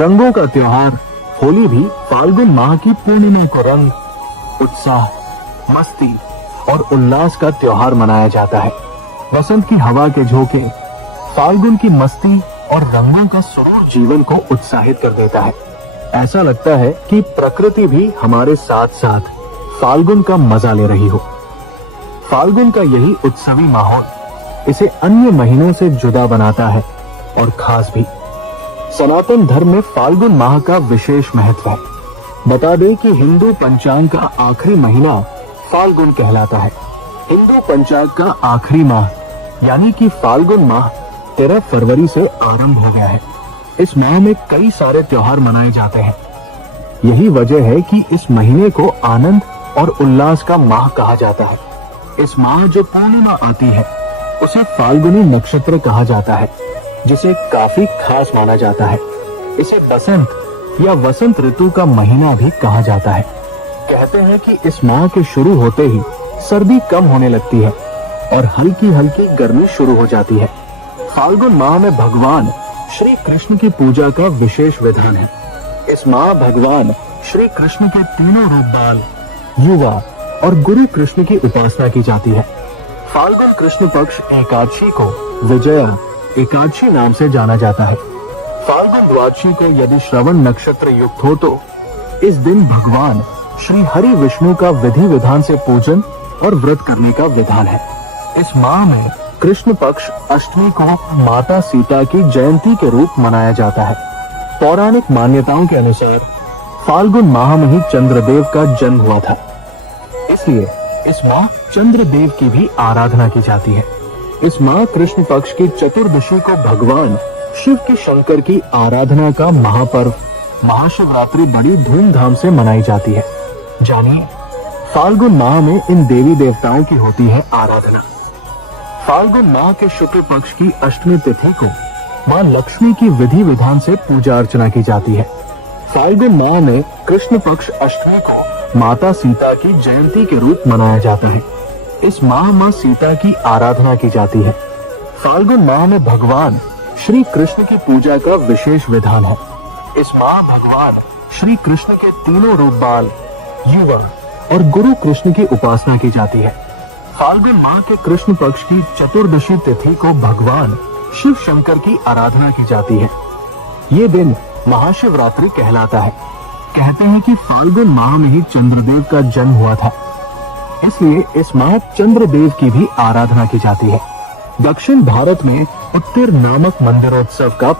रंगों का त्योहार होली भी फाल्गुन माह की पूर्णिमा को रंग, उत्साह, मस्ती और उल्लास का त्योहार मनाया जाता है। वसंत की हवा के झोंके फाल्गुन की मस्ती और रंगों का सुरूर जीवन को उत्साहित कर देता है। ऐसा लगता है कि प्रकृति भी हमारे साथ साथ फाल्गुन का मजा ले रही हो। फाल्गुन का यही उत्सवी माहौल इसे अन्य महीनों से जुदा बनाता है और खास भी। सनातन धर्म में फाल्गुन माह का विशेष महत्व है। बता दें कि हिंदू पंचांग का आखिरी महीना फाल्गुन कहलाता है। हिंदू पंचांग का आखिरी माह यानी कि फाल्गुन माह 13 फरवरी से आरंभ हो गया है। इस माह में कई सारे त्योहार मनाए जाते हैं। यही वजह है कि इस महीने को आनंद और उल्लास का माह कहा जाता है। इस माह जो पूर्णिमा आती है उसे फाल्गुनी नक्षत्र कहा जाता है, जिसे काफी खास माना जाता है। इसे बसंत या वसंत ऋतु का महीना भी कहा जाता है। कहते हैं कि इस माह के शुरू होते ही सर्दी कम होने लगती है और हल्की हल्की गर्मी शुरू हो जाती है। फाल्गुन माह में भगवान श्री कृष्ण की पूजा का विशेष विधान है। इस माह भगवान श्री कृष्ण के तीनों रूप बाल, युवा और गुरु कृष्ण की उपासना की जाती है। फाल्गुन कृष्ण पक्ष एकादशी को विजया एकादशी नाम से जाना जाता है। फाल्गुन द्वादशी को यदि श्रवण नक्षत्र युक्त हो तो इस दिन भगवान श्री हरि विष्णु का विधि विधान से पूजन और व्रत करने का विधान है। इस माह में कृष्ण पक्ष अष्टमी को माता सीता की जयंती के रूप मनाया जाता है। पौराणिक मान्यताओं के अनुसार फाल्गुन माह में ही चंद्रदेव का जन्म हुआ था, इसलिए इस माह चंद्रदेव की भी आराधना की जाती है। इस माह कृष्ण पक्ष की चतुर्दशी को भगवान शिव के शंकर की आराधना का महापर्व महाशिवरात्रि बड़ी धूमधाम से मनाई जाती है। जानिए, फाल्गुन माह में इन देवी देवताओं की होती है आराधना। फाल्गुन माह के शुक्ल पक्ष की अष्टमी तिथि को मां लक्ष्मी की विधि विधान से पूजा अर्चना की जाती है। फाल्गुन माह में कृष्ण पक्ष अष्टमी को माता सीता की जयंती के रूप मनाया जाता है। इस माह मां सीता की आराधना की जाती है। फाल्गुन माह में भगवान श्री कृष्ण की पूजा का विशेष विधान है। इस माह भगवान श्री कृष्ण के तीनों रूप बाल, युवा और गुरु कृष्ण की उपासना की जाती है। फाल्गुन माह के कृष्ण पक्ष की चतुर्दशी तिथि को भगवान शिव शंकर की आराधना की जाती है। ये दिन महाशिवरात्रि कहलाता है। कहते हैं कि फाल्गुन माह में ही चंद्रदेव का जन्म हुआ था, इसलिए इस माह चंद्रदेव की भी आराधना की जाती है। दक्षिण भारत में उत्तिर नामक मंदिरोत्सव का